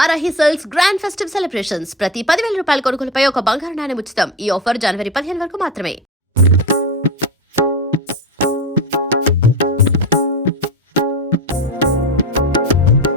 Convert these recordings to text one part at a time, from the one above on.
Varahi sales grand festive celebrations ప్రతి 10,000 రూపాయల కొనుగోలుపై ఒక బంగారు నాణెం ఉచితం. ఈ ఆఫర్ జనవరి 15 వరకు మాత్రమే.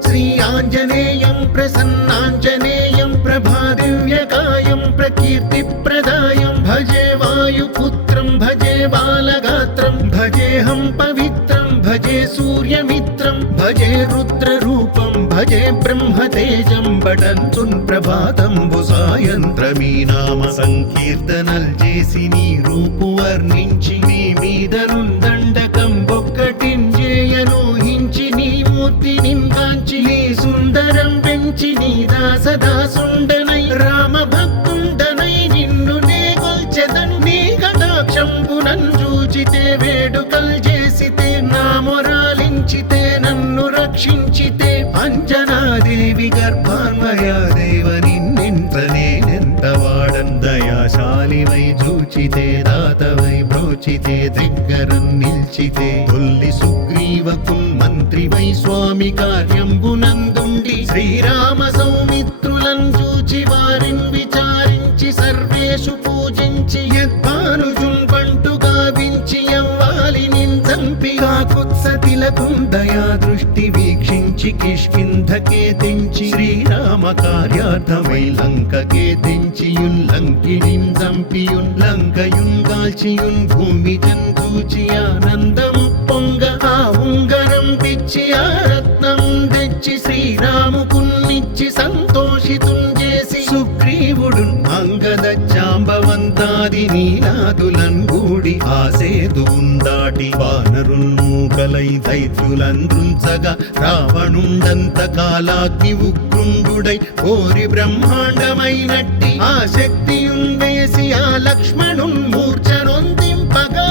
శ్రీ ఆంజనేయం ప్రసన్నాంజనేయం ప్రభాదివ్యకాయం ప్రకీర్తిప్రదాయం భజే వాయుపుత్రం భజే బాలగాత్రం భజేహం పవిత్రం భజే సూర్యమిత్రం భజే రుద్రరూపం భజే బ్రహ్మతేజం బడంతున్ ప్రభాతంబు సాయంత్రమీ నామ సంకీర్తనల్ చేసి నీ రూపు వర్ణించి నీ మీదనుందండకం బొక్కటింజేయను హించి నీ మూర్తి నింకాంచి నీ సుందరం పెంచి నీ దాసదాసుండనై రామ భక్తుండనై నిన్ను నే కొల్చెదన్ నీ కటాక్షంబునన్ చూచితే వేడుకల్ చేసితే నా మొరాలించితే నన్ను రక్షించితే అంజనాదేవి గర్భాన్వయా దేవ నిన్నెంత నేనెంత వాడన్ దయాశాలివై చూచితే దాతవై బ్రోచితే దగ్గరం నిల్చితే తొల్లి సుగ్రీవకున్ మంత్రివై స్వామి కార్యంబునందుండి శ్రీరామ సౌమిత్రులను చూచి వారిని విచారించి సర్వేషు పూజించి యద్భానుజున్ బంటు గావించి యవ్వాలి నిందంపి కాకుత్సతిలకుం దయా దృష్టి వీక్షించి కిష్కింధకే తెంచి శ్రీరామ కార్యార్థమై లంకకే తెంచియున్ లంకిణిం చంపియున్ లంకయున్ గాల్చియున్ భూమి జంతూచి ఆనందం పొంగ ఆ ఉంగరం పిచ్చి ఆ రత్నం తెచ్చి శ్రీరాముకున్నిచ్చి సంతోషితున్ చేసి సుగ్రీవుడు అంగద జాంబవంతాది నీలాదులన్ గూడి ఆసేతువున్ దాటి వానరున్ మూకలై దైత్యులందృంచగా రావణుండంత కాలాగ్ని ఉగ్రుండుడై కోరి బ్రహ్మాండమైనట్టి ఆ శక్తియున్ వేసి ఆ లక్ష్మణున్ మూర్ఛనొందింపగా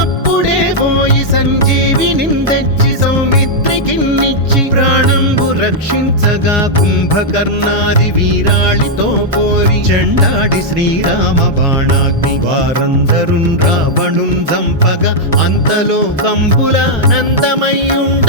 అప్పుడే పోయి సంజీవిని తెచ్చి సౌమిత్రికిన్నిచ్చి ప్రాణంబు రక్షించగా కుంభకర్ణాది వీరాళితో పోరి చెండాడి శ్రీరామ బాణాగ్ని వారందరున్ రావణున్ చంపగా అంతలో కంపుల నందమయ్యుండ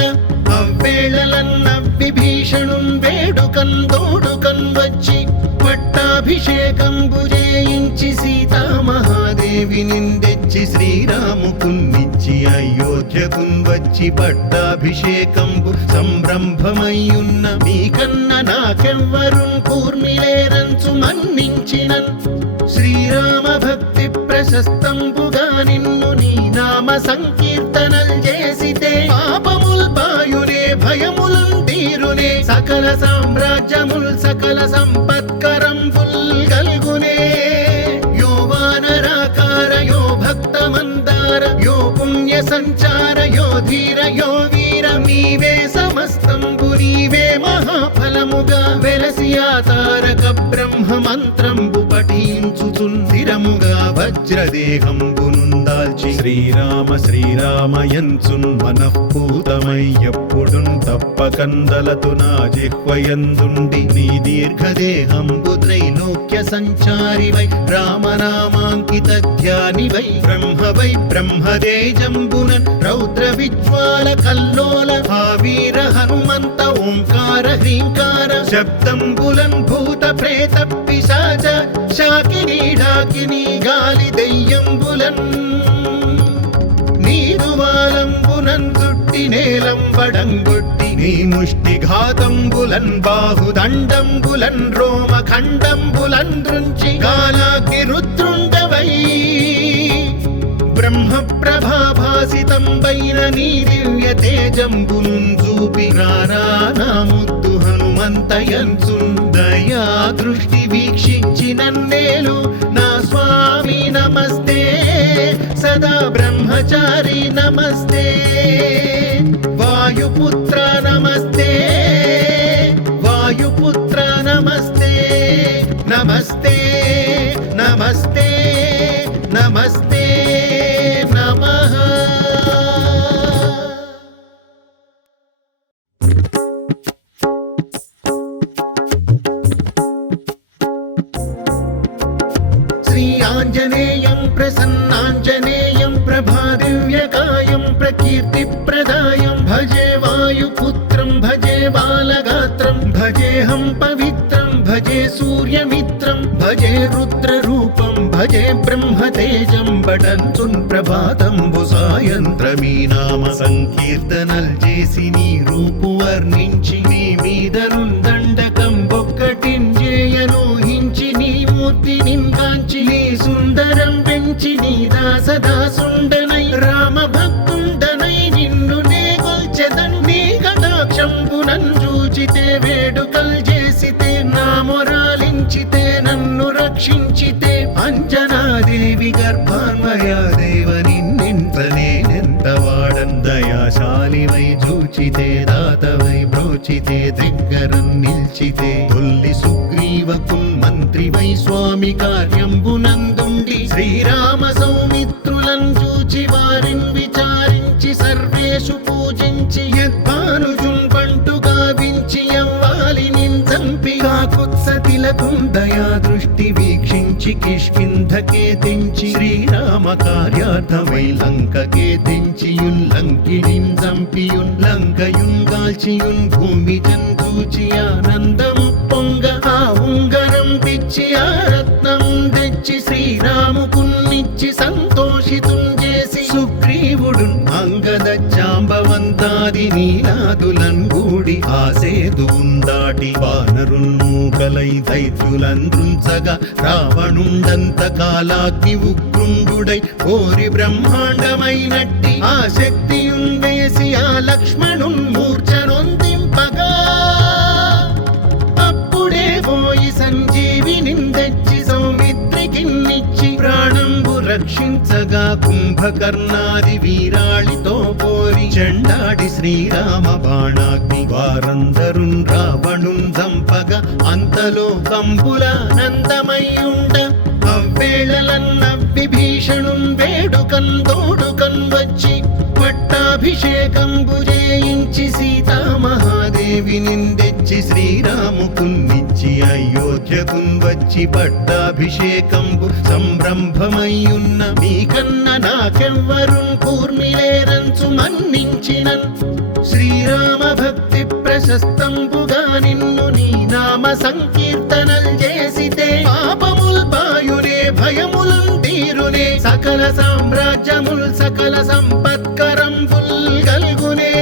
అవ్వేళలన్న విభీషణున్ వేడుకన్ తోడుకన్ వచ్చి పట్టాభిషేకంబు చేయించి సీతామహాదేవి నిందెచ్చి శ్రీరాముకున్నిచ్చి అయోధ్యకున్ వచ్చి పట్టాభిషేకంబు సంరంభమయ్యున్న మీకన్న నాకెవ్వరున్ కూర్మిలేరంచు మన్నించినన్ శ్రీరామ భక్తి ప్రశస్తంబుగా నిన్ను నీ నామ సంకీర్తనల్ చేసితే పాపముల్ బాయునే భయములున్ తీరునే సకల సామ్రాజ్యముల్ సకల సంపత్కరంబుల్ గల్గునే యో వానరాకార యో భక్త మందార యో పుణ్య సంచార యో ధీర యో వీర నీవే సమస్తంబు నీవే మహాఫలముగా వెలసి ఆ తారక బ్రహ్మ మంత్రంబు పఠించుచుందిరముగా వజ్రదేహంబునుందాల్చి శ్రీరామ శ్రీరామ యంచున్ మనఃపూతమై ఎప్పుడున్ తప్పకందలతు నా జిహ్వయందుండి నీ దీర్ఘదేహంబు త్రైలోక్య సంచారివై రామనామాంకిత ధ్యానివై బ్రహ్మవై బ్రహ్మదేజంబునన్ రౌద్ర విజ్వాల కల్లోల భావీర హనుమంత ఓంకార హ్రీంకార శబ్దంబులన్ భూత ప్రేత పిశాచ శాకినీ ఢాకినీ గాలి దెయ్యంబులన్ నీదువాలంబునన్ చుట్టి నేలంబడంగొట్టి నీ ముష్టి ఘాతంబులన్ బాహుదండంబులన్ రోమ ఖండంబులన్ దృంచి గాలాగ్ని రుద్రుండవై బ్రహ్మ ప్రభాభాసితంబైన నీ దివ్య తేజంబునున్ చూపి రానా ముద్దు హనుమంతయంచున్ దయా దృష్టి వీక్షించి నన్నేలు నా స్వామి నమస్తే సదా బ్రహ్మచారి నమస్తే వాయుపుత్ర నమస్తే వాయుపుత్ర నమస్తే నమస్తే నమస్తే నమస్తే నమః. శ్రీ ఆంజనేయం ప్రసన్నాంజనేయం ప్రభాదివ్యకాయం ప్రకీర్తిప్రదాయం భజే వాయుపుత్రం భజే బాలగాత్రం పవిత్రం భజేహం పవిత్రం భజే సూర్యమిత్రం భజే రుద్రరూపం భజే బ్రహ్మతేజం బటంతున్ ప్రభాతంబు సాయంత్రమీ నామ సంకీర్తనల్ చేసి నీ రూపు వర్ణించి నీ మీదనుందండకం ఒక్కటింజేయనూహించి నీ మూర్తి నింగాంచి నీ సుందరం పెంచి నీ దాసదాసుండనై రామ భక్తుండనై నిన్ను నే గొల్చెదన్ నీ కటాక్షంబునన్ చూచితే వేడుకల్ చేసితే నా మొరాలించితే నన్ను రక్షించితే అంజనాదేవి గర్భాన్వయా దేవ నిన్నెంత వాడన్ దయాశాలివై చూచితే దాతవై బ్రోచితే దగ్గరం నిల్చితే తొల్లి సుగ్రీవకుల్ మంత్రివై స్వామి కార్యంబునందుండి శ్రీరామ సౌమిత్రులం చూచి వారిన్ విచారించి సర్వేషు పూజించి యద్భానుజున్ పంటు గావించి యవ్వాలి నిందంపి కాకుత్సతిలకుం దయా దృష్టి వీక్షించి కిష్కింధకే తెంచి శ్రీరామ కార్యార్థమై లంకకే తెంచియున్ లంకిణిన్ చంపియున్ లంకయున్ గాల్చియున్ భూమి జంతూచి ఆనందము పొంగ ఆ ఉంగరం పిచ్చి ఆ రత్నం తెచ్చి శ్రీరాముకున్నిచ్చి సంతోషితుం చేసి సుగ్రీవుడు అంగద జాంబవంతాది నీలాదులన్ గూడి ఆ సేతువున్ దాటి వానరుల్ మూకలై దైత్యులంద్రుంచగా రావణుండంత కాలాగ్ని ఉగ్రుండుడై కోరి బ్రహ్మాండమైనట్టి ఆ శక్తియున్ వేసి ఆ లక్ష్మణున్ మూర్ఛనొందింపగా అప్పుడే పోయి సంజీవిని తెచ్చి సౌమిత్రికిన్నిచ్చి ప్రాణంబు రక్షించగా కుంభకర్ణాది వీరాళితో పోరి చెండాడి శ్రీరామ బాణాగ్ని వారందరున్ రావణున్ చంపగా అంతలో కంబులానందమయ్యుండ అవ్వేళలన్న విభీషణున్ వేడుకన్ తోడుకన్ వచ్చి పట్టాభిషేకంబు చేయించి సీతామహాదేవి నిందెచ్చి శ్రీరాముకున్నిచ్చి అయోధ్యకున్ వచ్చి పట్టాభిషేకంబు సంరంభమయ్యున్న మీకన్న నాకెవ్వరున్ కూర్మిలేరంచు మన్నించినన్ శ్రీరామ భక్తి ప్రశస్తంబుగా నిన్ను నీ నామ సంకీర్తనల్ చేసితే పాపముల్ బాయునే భయములున్ తీరునే సకల సామ్రాజ్యముల్ సకల సంపత్కరంబుల్ గల్గునే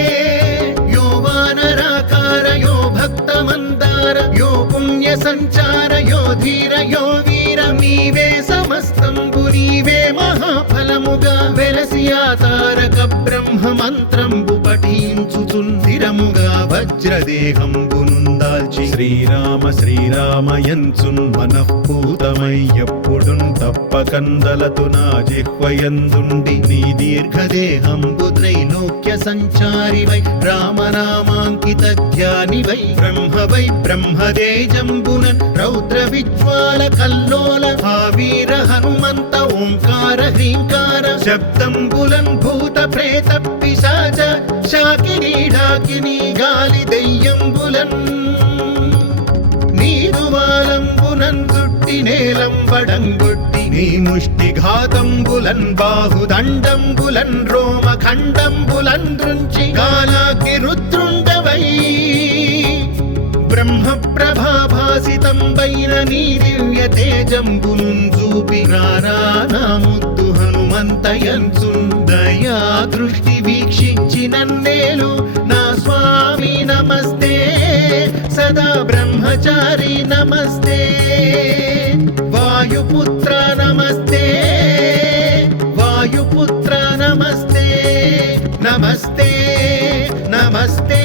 యో వానరాకార యో భక్త మందార యో పుణ్య సంచార యో ధీర యో వీర నీవే సమస్తంబు నీవే మహాఫలముగా వెలసి ఆ తారక బ్రహ్మ మంత్రంబు పఠించుచుందిరముగా వజ్రదేహంబునుందాల్చి శ్రీరామ శ్రీరామయంచున్ మనఃపూతమై ఎప్పుడున్ తప్పకందలతు నా జిహ్వయందుండి నీ దీర్ఘదేహంబు త్రైలోక్య సంచారివై రామనామాంకిత ధ్యానివై బ్రహ్మవై బ్రహ్మదేజంబునన్ రౌద్ర విజ్వాల కల్లోల ఆ వీర హనుమంత ఓంకార హ్రీంకార శబ్దంబులన్ భూత ప్రేత పిశాచ శాకిని ఢాకిని గాలి దెయ్యంబులన్ నీదువాలంబునన్ చుట్టి నేలంబడంగొట్టి నీ ముష్టి ఘాతంబులన్ బాహుదండంబులన్ రోమ ఖండంబులన్ దృంచి కాలాకి రుద్రుండవై బ్రహ్మ ప్రభాభాసితంబైన నీ దివ్య తేజంబులున్ చూపి రానా ముద్దు హనుమంతయంచున్ దయా దృష్టి వీక్షించి నన్నేలు నా స్వామి నమస్తే సదా బ్రహ్మచారి నమస్తే వాయుపుత్ర నమస్తే వాయుపుత్ర నమస్తే నమస్తే నమస్తే